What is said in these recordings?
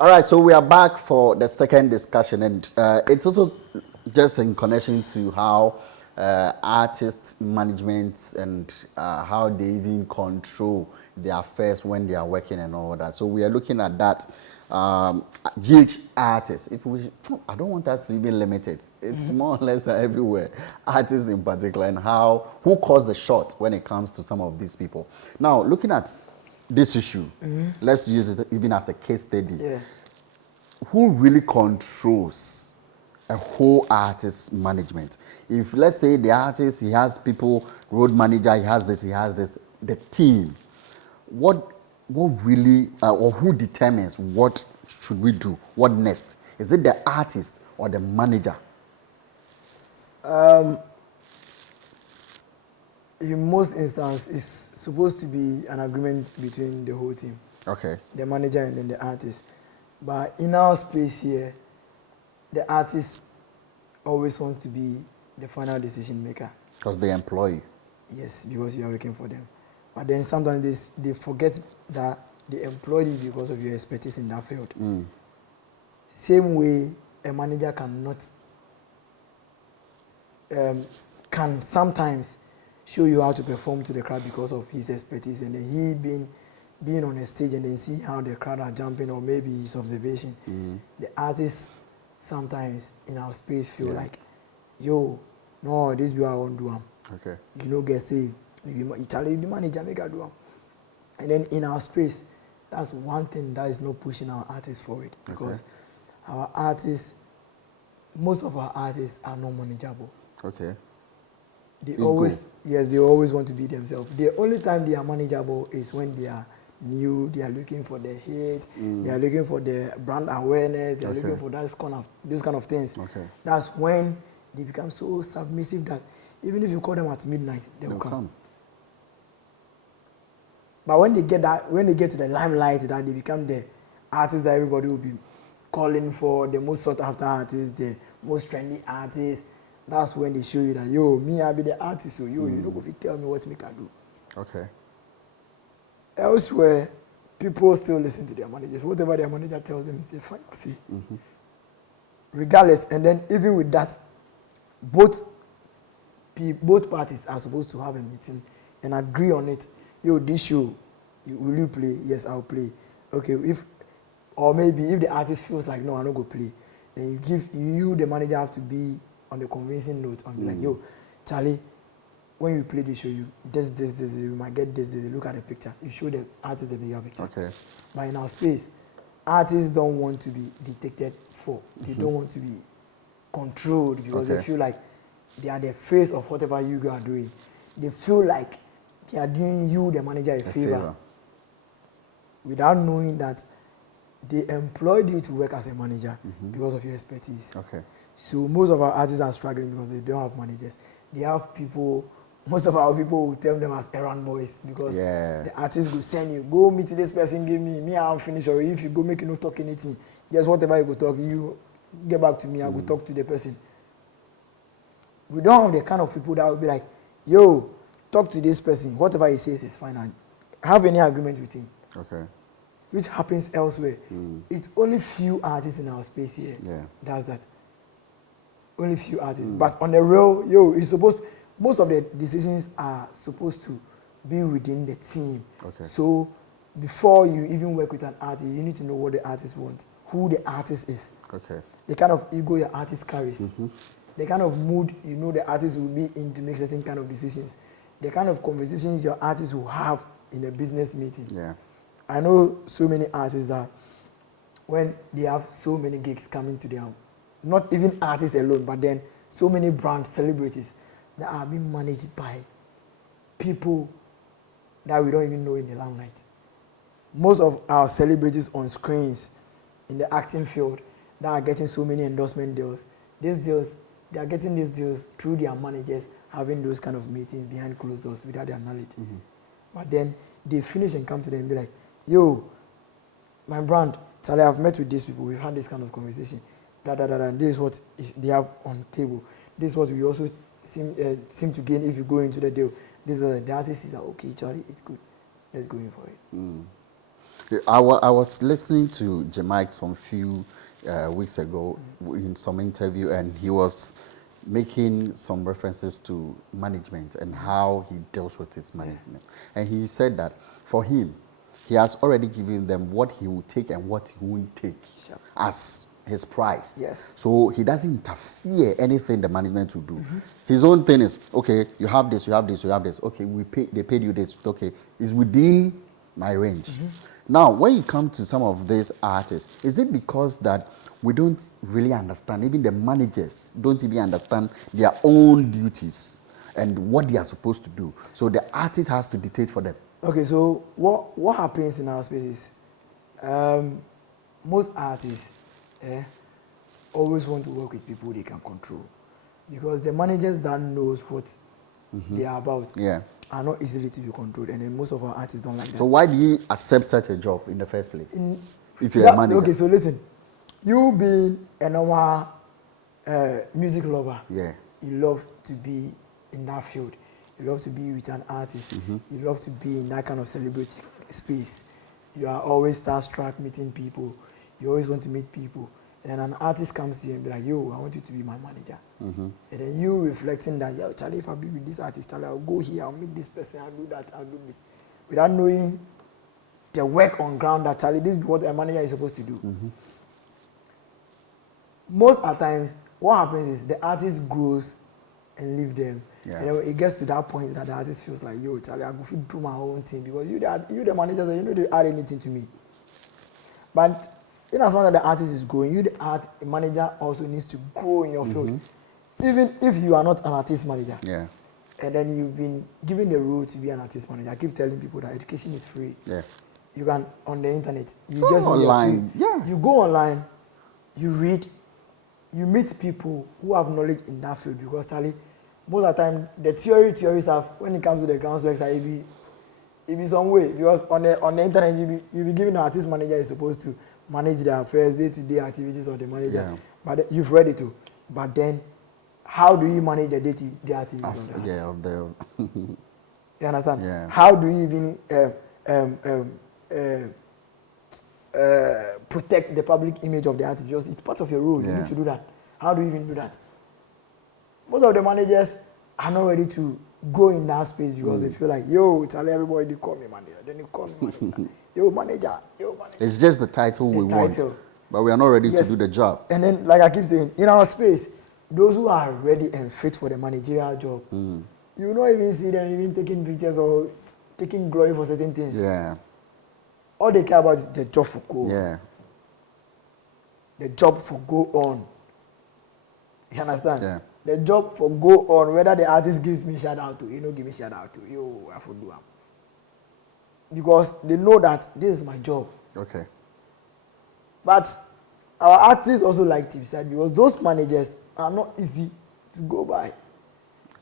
All right, so we are back for the second discussion, and it's also just in connection to how artist management and how they even control their affairs when they are working and all that. So we are looking at that. GH artists, if we, I don't want us to even limit it. It's more or less everywhere. Artists in particular, and who calls the shot when it comes to some of these people. Now, looking at this issue, let's use it even as a case study. Yeah. Who really controls a whole artist management? If let's say the artist, he has people, road manager, he has this, the team, what really, or who determines what should we do? What next? Is it the artist or the manager? In most instances, it's supposed to be an agreement between the whole team. Okay. The manager and then the artist. But in our space here, the artist always wants to be the final decision maker. Because they employ you. Yes, because you are working for them. But then sometimes they forget that they employed you because of your expertise in that field. Same way, a manager can sometimes show you how to perform to the crowd because of his expertise, and then he being on a stage and then see how the crowd are jumping, or maybe his observation. The artists sometimes in our space feel like, yo, no, this be I won't do them. Okay. You know, get say, Italy, the manager make I do them. And then in our space, that's one thing that is not pushing our artists forward, because our artists, most of our artists are not manageable. Okay. They always want to be themselves. The only time they are manageable is when they are new, they are looking for the hit, they are looking for the brand awareness, they are looking for those kind of things. Okay. That's when they become so submissive that even if you call them at midnight, they will come. But when they get to the limelight, that they become the artists that everybody will be calling for, the most sought after artists, the most trendy artists. That's when they show you that, yo, me, I be the artist, so you don't go tell me what me can do. Okay. Elsewhere, people still listen to their managers. Whatever their manager tells them is their final say. Regardless, and then even with that, both parties are supposed to have a meeting and agree on it. Yo, this show, will you play? Yes, I'll play. Okay, or maybe if the artist feels like, no, I'm not going to play, then you, the manager, have to be on the convincing note and be like, yo, Charlie, when you play the show, you you might get this, look at the picture. You show the artist the bigger picture. Okay. But in our space, artists don't want to be dictated for. They don't want to be controlled, because they feel like they are the face of whatever you are doing. They feel like they are doing you, the manager, a favor. Without knowing that they employed you to work as a manager because of your expertise. Okay. So most of our artists are struggling because they don't have managers. They have people, most of our people will tell them as errand boys, because the artist will send you, go meet this person, give me, I'm finished, or if you go make you no talk anything, just whatever you go talk, you get back to me, I go talk to the person. We don't have the kind of people that will be like, yo, talk to this person, whatever he says is fine, and have any agreement with him. Okay. Which happens elsewhere. It's only few artists in our space here does that. Only few artists. But on the real, most of the decisions are supposed to be within the team. Okay. So before you even work with an artist, you need to know what the artist wants, who the artist is. Okay. The kind of ego the artist carries. The kind of mood the artist will be in to make certain kind of decisions. The kind of conversations your artist will have in a business meeting. Yeah. I know so many artists that when they have so many gigs coming to them, not even artists alone, but then so many brand celebrities that are being managed by people that we don't even know in the limelight. Most of our celebrities on screens in the acting field that are getting so many endorsement deals, they are getting these deals through their managers having those kind of meetings behind closed doors without their knowledge. But then they finish and come to them and be like, yo, my brand, Charlie, I've met with these people, we've had this kind of conversation. And this is what they have on the table. This is what we also seem to gain if you go into the deal. The artist is like, okay, Charlie, it's good. Let's go in for it. I was listening to Jamaica some few weeks ago in some interview, and he was making some references to management and how he deals with his management. And he said that for him, he has already given them what he will take and what he won't take as his price. Yes. So he doesn't interfere anything the management will do. His own thing is, okay, you have this, you have this, you have this. Okay, they paid you this. Okay, it's within my range. Now, when you come to some of these artists, is it because that we don't really understand, even the managers don't even understand their own duties and what they are supposed to do? So the artist has to dictate for them. Okay, so what happens in our spaces? Most artists always want to work with people they can control, because the managers that knows what they are about are not easily to be controlled, and then most of our artists don't like that. So why do you accept such a job in the first place? If you're a manager. Okay, so listen, you being a normal music lover, you love to be in that field. You love to be with an artist. You love to be in that kind of celebrity space. You are always starstruck meeting people. You always want to meet people. And then an artist comes to you and be like, yo, I want you to be my manager. And then you reflecting that, yo, Charlie, if I be with this artist, Charlie, I'll go here, I'll meet this person, I'll do that, I'll do this. Without knowing the work on ground that, Charlie, this is what a manager is supposed to do. Most at times, what happens is the artist grows and leave them. And then it gets to that point that the artist feels like, yo, Charlie, I go fit do my own thing, because you the manager, you know they add anything to me. But in as much as the artist is growing, you the manager also needs to grow in your field. Even if you are not an artist manager. And then you've been given the role to be an artist manager. I keep telling people that education is free. You can, on the internet, you just online. You go online, you read, you meet people who have knowledge in that field, because Charlie, most of the time, the theories have, when it comes to the groundsworks, it be some way, because on the internet, you be given the artist manager is supposed to manage the affairs, day-to-day activities of the manager. But you've read it too. But then, how do you manage the day-to-day activities of the artist? You understand? How do you even protect the public image of the artist? Because it's part of your role. You need to do that. How do you even do that? Most of the managers are not ready to go in that space, because they feel like, yo, tell everybody they call me manager. Then you call me manager. Yo, manager. It's just the title we want, but we are not ready to do the job. And then, like I keep saying, in our space, those who are ready and fit for the managerial job, you not even see them even taking pictures or taking glory for certain things. All they care about is the job for go. The job for go on. You understand? The job for go on, whether the artist gives me shout out to, give me shout out to, yo, I for do them. Because they know that this is my job. But our artists also like to side, because those managers are not easy to go by.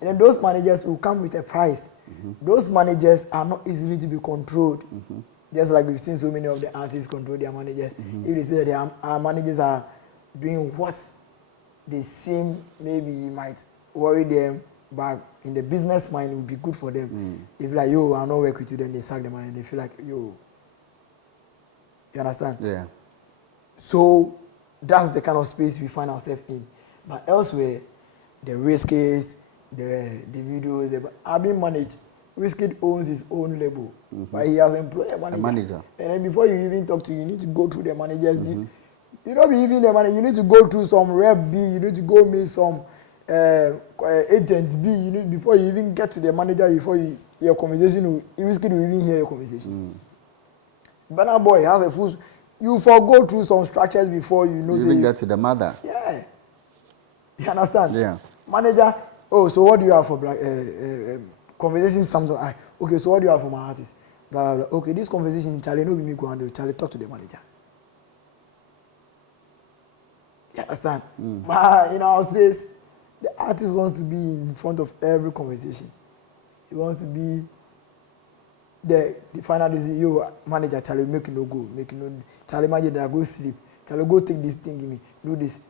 And then those managers will come with a price. Those managers are not easily to be controlled. Just like we've seen so many of the artists control their managers. If they say that our managers are doing what they seem maybe might worry them, but in the business mind it would be good for them. They feel like, yo, I'll not work with you, then they sack the money and they feel like, yo. You understand? So that's the kind of space we find ourselves in. But elsewhere, the Wizkid, the videos, are being managed. Wizkid owns his own label, but he has employed a manager. And then before you even talk to, you need to go through the managers. You don't be even the manager. You need to go through some rep B. You need to go meet some agents B. You need, before you even get to the manager, before your conversation, Wizkid will even hear your conversation. Burna Boy has a full. You forgo through some structures before you know. You even get to the mother. You understand? Yeah. Manager. Oh, so what do you have for black conversation? Something. Okay, so what do you have for my artist? Blah blah blah. Okay, this conversation, Charlie, no be me go and Charlie talk to the manager. You understand? But in our space, the artist wants to be in front of every conversation. He wants to be the final decision. Yo, manager, Charlie, make no go, make no. Charlie, manager, go sleep. Charlie, go take this thing, give me, do this.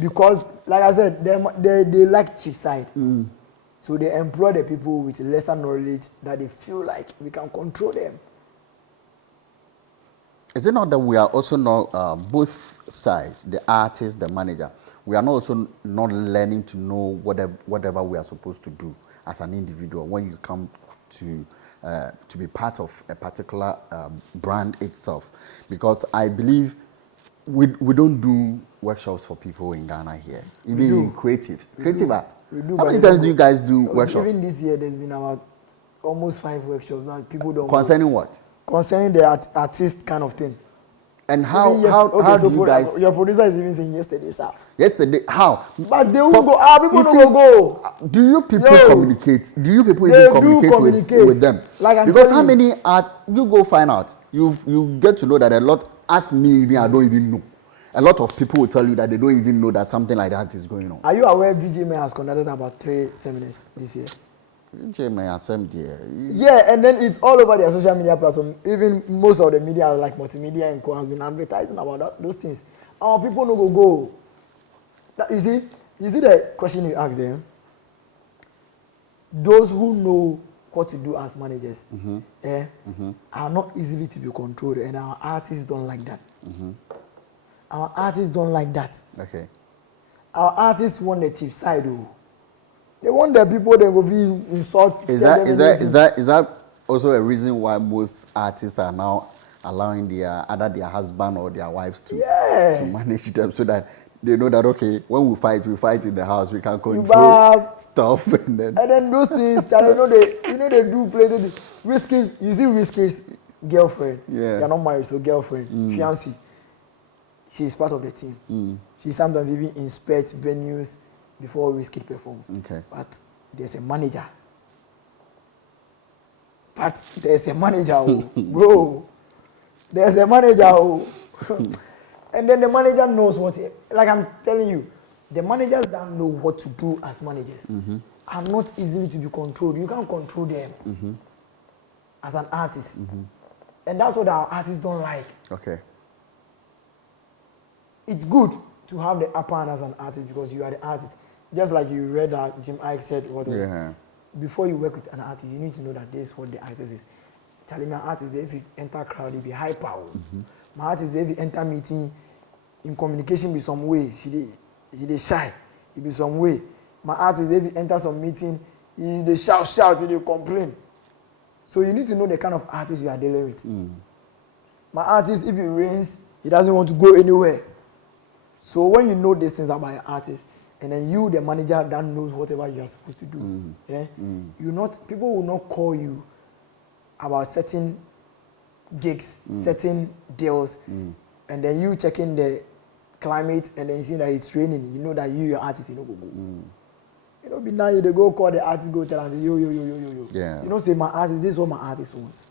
Because, like I said, they like cheap side. So they employ the people with lesser knowledge that they feel like we can control them. Is it not that we are also not both sides, the artist, the manager, we are not also not learning to know whatever we are supposed to do as an individual when you come to be part of a particular brand itself? Because I believe we don't do workshops for people in Ghana here, even in creative art. We do. How many times do you guys do workshops? Even this year, there's been about almost 5 workshops. Now people don't concerning go. What? Concerning the artist kind of thing. And how do you guys? Your producer is even saying yesterday, sir. Yesterday, how? But they will go. People don't go. Do you people communicate? Do you people even communicate with them? Like because how many art you go find out? You get to know that a lot. Ask me, even I don't even know. A lot of people will tell you that they don't even know that something like that is going on. Are you aware VJ May has conducted about 3 seminars this year? VJ May has Yeah, and then it's all over their social media platform. Even most of the media, like multimedia and co, has been advertising about those things. Our people no go. That, you see the question you asked them. Those who know what to do as managers, are not easily to be controlled, and our artists don't like that. Our artists don't like that. Okay. Our artists want the cheap side, though. They want the people that go feel insult. Is that also a reason why most artists are now allowing either their husband or their wives to manage them, so that they know that, okay, when we fight in the house, we can control stuff, and then those things, they do play the Wizkid. You see Wizkid's girlfriend. Yeah. They're not married, so girlfriend, fiancé. She's part of the team. She sometimes even inspects venues before Wizkid performs. Okay. But there's a manager. Bro. There's a manager. And then the manager knows like I'm telling you, the managers don't know what to do as managers. Are not easily to be controlled. You can't control them as an artist. And that's what our artists don't like. Okay. It's good to have the upper hand as an artist because you are the artist. Just like you read that Jim Ike said, before you work with an artist, you need to know that this is what the artist is. Charlie, my artist, if you enter crowd, they be hyper. My artist, if you enter meeting, in communication be some way, he dey shy, he be some way. My artist, if you enter some meeting, he dey shout, he dey complain. So you need to know the kind of artist you are dealing with. My artist, if it rains, he doesn't want to go anywhere. So when you know these things about your artist, and then you, the manager, that knows whatever you are supposed to do, people will not call you about certain gigs, certain deals, and then you checking the climate and then seeing that it's raining. You know that you, your artist, you know go. You know, be now they go call the artist, go tell and say yo. Yeah. You know, say my artist, this is what my artist wants.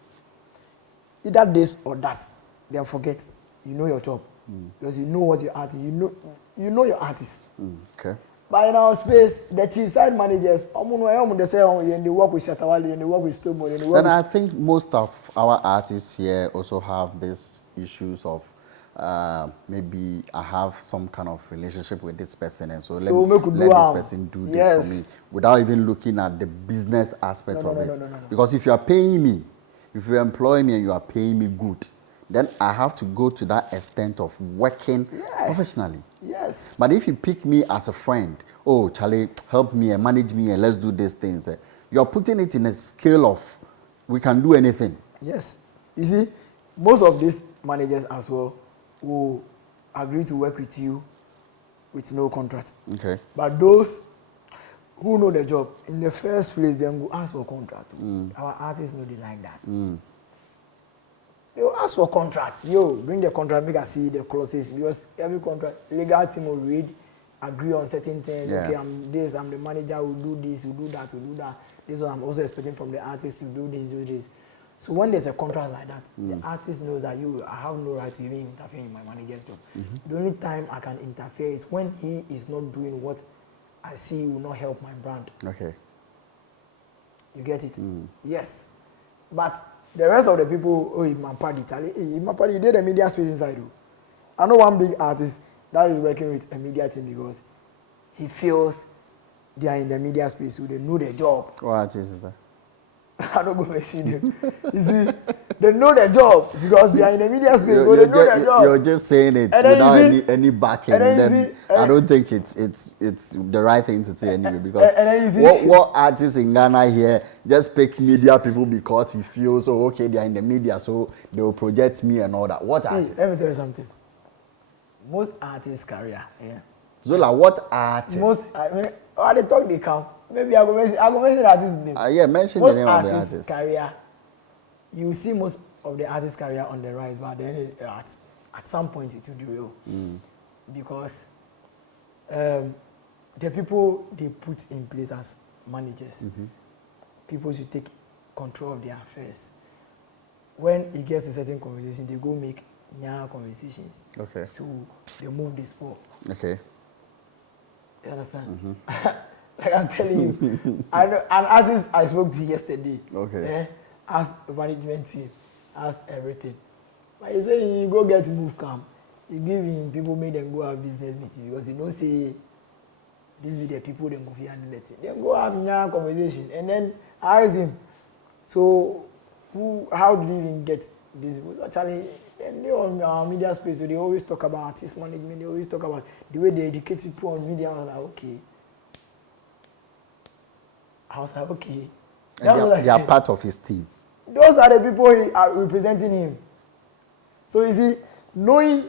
Either this or that, they'll forget. You know your job. Because you know what your artist, you know your artist. Okay. But in our space, the chief side managers, they work with Shatawali and they work with Stonebwoy. And I think most of our artists here also have these issues of maybe I have some kind of relationship with this person, and so let this person do this for me without even looking at the business aspect of it. No. Because if you are paying me, if you employ me and you are paying me good, then I have to go to that extent of working professionally. Yes. But if you pick me as a friend, oh, Charlie, help me and manage me and let's do these things, you're putting it in a scale of we can do anything. Yes. You see, most of these managers as well will agree to work with you with no contract. Okay. But those who know the job, in the first place, they will ask for contract. Our artists know they like that. They will ask for contract. Bring the contract, make us see the clauses. Because every contract, legal team will read, agree on certain things. Yeah. Okay, I'm the manager, will do this, will do that. This is what I'm also expecting from the artist to do this. So when there's a contract like that, the artist knows that I have no right to even interfere in my manager's job. The only time I can interfere is when he is not doing what I see will not help my brand. Okay. You get it? Yes. But the rest of the people, Charlie, he did a media space inside. I know one big artist that is working with a media team because he feels they are in the media space, so they know their job. What artist is that? I don't go mention them. You see, they know their job because they are in the media space, so they know their job. You're just saying it And then without any backing. and then Then I don't think it's the right thing to say anyway, because and then you see, what artists in Ghana here just pick media people because he feels, oh, okay, they are in the media, so they will project me and all that. What artists? Let me tell you something. Most artists' career, yeah. Zola, what artists? Most, they talk, they count. Maybe I go mention the artist's name. Yeah, mention Most the name of the artist. Career, you see most of the artist's career on the rise, but then at some point it will derail. Because the people they put in place as managers, people should take control of their affairs. When it gets to certain conversation, they go make conversations. Okay. So they move the sport. Okay. You understand? Like I'm telling you, I know an artist I spoke to yesterday. Okay. Asked management team, asked everything. But he said he go get move camp. He give him people make them go have business meeting because he don't say this be the people they go fi handle it. They go have conversation and then I asked him, so how did he even get this? Because actually, and they on our media space, so they always talk about artist management. They always talk about the way they educate people on media. I was like, okay. And they are part of his team. Those are the people who are representing him. So you see, being.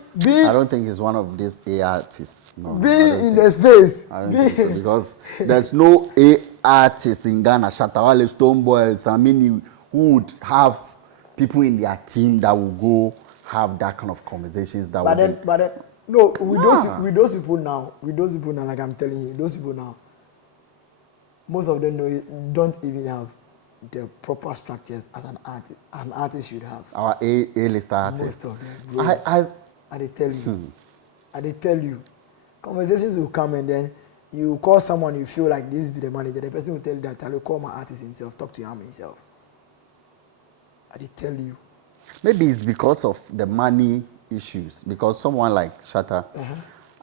I don't think he's one of these A artists. No, being in the space. I don't think so, because there's no A artist in Ghana, Shatawale, Stonebwoy, Samini, who would have people in their team that will go have that kind of conversations. With those people now, like I'm telling you, those people now, most of them don't even have the proper structures as an artist should have. Our A-list artists. Most of them. Bro. I tell you. Conversations will come and then you call someone you feel like this be the manager. The person will tell you that I'll call my artist himself, talk to him himself. I tell you. Maybe it's because of the money issues. Because someone like Shatta,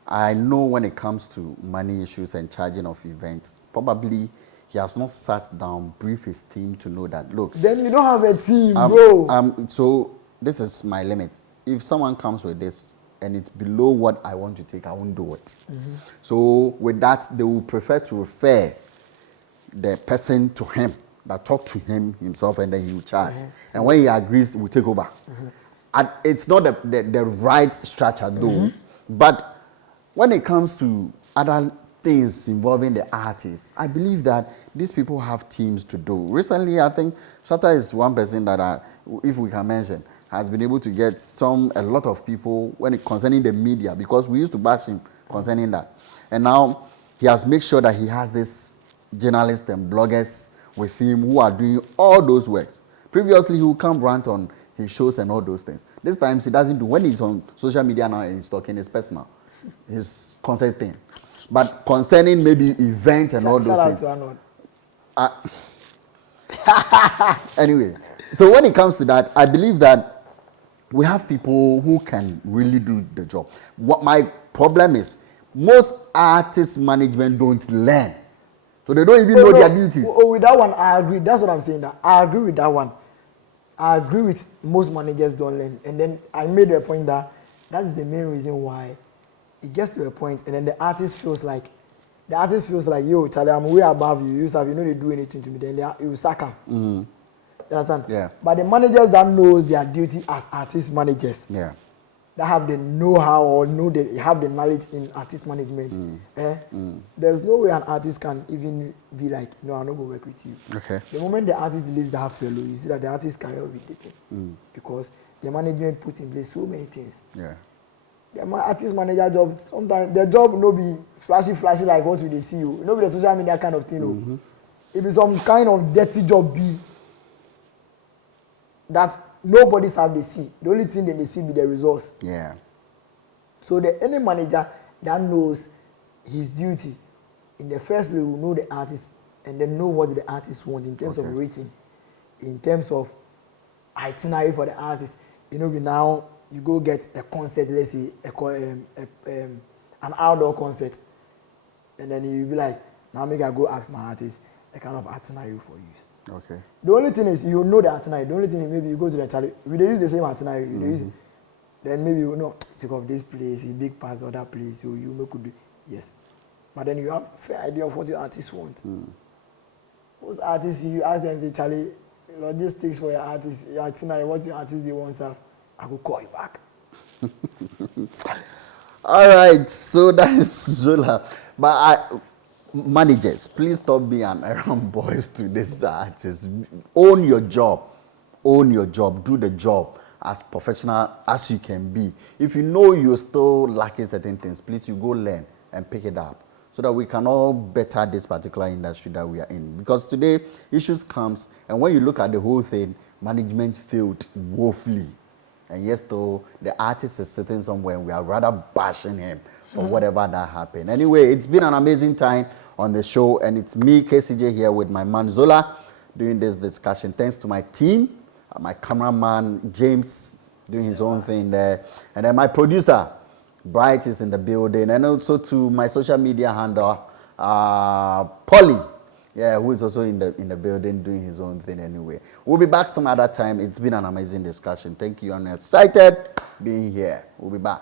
I know when it comes to money issues and charging of events, probably he has not sat down, brief his team to know that, look. Then you don't have a team, bro. So this is my limit. If someone comes with this and it's below what I want to take, I won't do it. So with that, they will prefer to refer the person to him, that talk to him himself, and then he will charge. And when he agrees, we'll take over. And it's not the right structure though, but when it comes to other things involving the artists, I believe that these people have teams to do. Recently, I think Shatta is one person that, if we can mention, has been able to get a lot of people concerning the media, because we used to bash him concerning that. And now he has made sure that he has this journalists and bloggers with him who are doing all those works. Previously, he would come rant on his shows and all those things. This time, he doesn't do. When he's on social media now and he's talking, it's personal. His concert thing. But concerning maybe event and all those things. Anyway, so when it comes to that, I believe that we have people who can really do the job. What my problem is, most artist management don't learn. So they don't even know their duties. With that one, I agree. That's what I'm saying. I agree with that one. I agree with most managers don't learn. And then I made the point that is the main reason why it gets to a point, and then the artist feels like, yo, Charlie, I'm way above you. You know they do anything to me, then you sack them. You understand? Yeah. But the managers that knows their duty as artist managers, that have the know-how or they have the knowledge in artist management, there's no way an artist can even be like, no, I'm not going to work with you. Okay. The moment the artist leaves that fellow, you see that the artist career will be taken. Because the management put in place so many things. Yeah. The artist manager job, sometimes the job no be flashy like what we see you. No be the social media kind of thing. It be some kind of dirty job that nobody's have they see. The only thing they see be the results. Yeah. So any manager that knows his duty, in the first way will know the artist and then know what the artist wants in terms of rating, in terms of itinerary for the artist. Now you go get a concert, let's say an outdoor concert, and then you be like, now make I go ask my artist, a kind of itinerary for use. Okay. The only thing is you know the itinerary. The only thing is maybe you go to the Charlie. If they use the same itinerary, they use it, then maybe you know sick of this place, it's big past the other place, so you could do yes. But then you have a fair idea of what your artists want. Most artists, you ask them, say, Charlie, logistics for your artists, your itinerary, what your artists they want, stuff. I will call you back. All right, so that is Zola. But managers, please stop being an errand boys to this artists. Own your job. Own your job. Do the job as professional as you can be. If you know you're still lacking certain things, please you go learn and pick it up so that we can all better this particular industry that we are in. Because today, issues comes, and when you look at the whole thing, management failed woefully. And yes, though, the artist is sitting somewhere and we are rather bashing him for whatever that happened. Anyway, it's been an amazing time on the show, and it's me, KCJ, here with my man Zola doing this discussion. Thanks to my team, my cameraman James doing his own thing there, and then my producer Bright is in the building, and also to my social media handler Polly. Yeah, who is also in the building doing his own thing anyway. We'll be back some other time. It's been an amazing discussion. Thank you. I'm excited being here. We'll be back.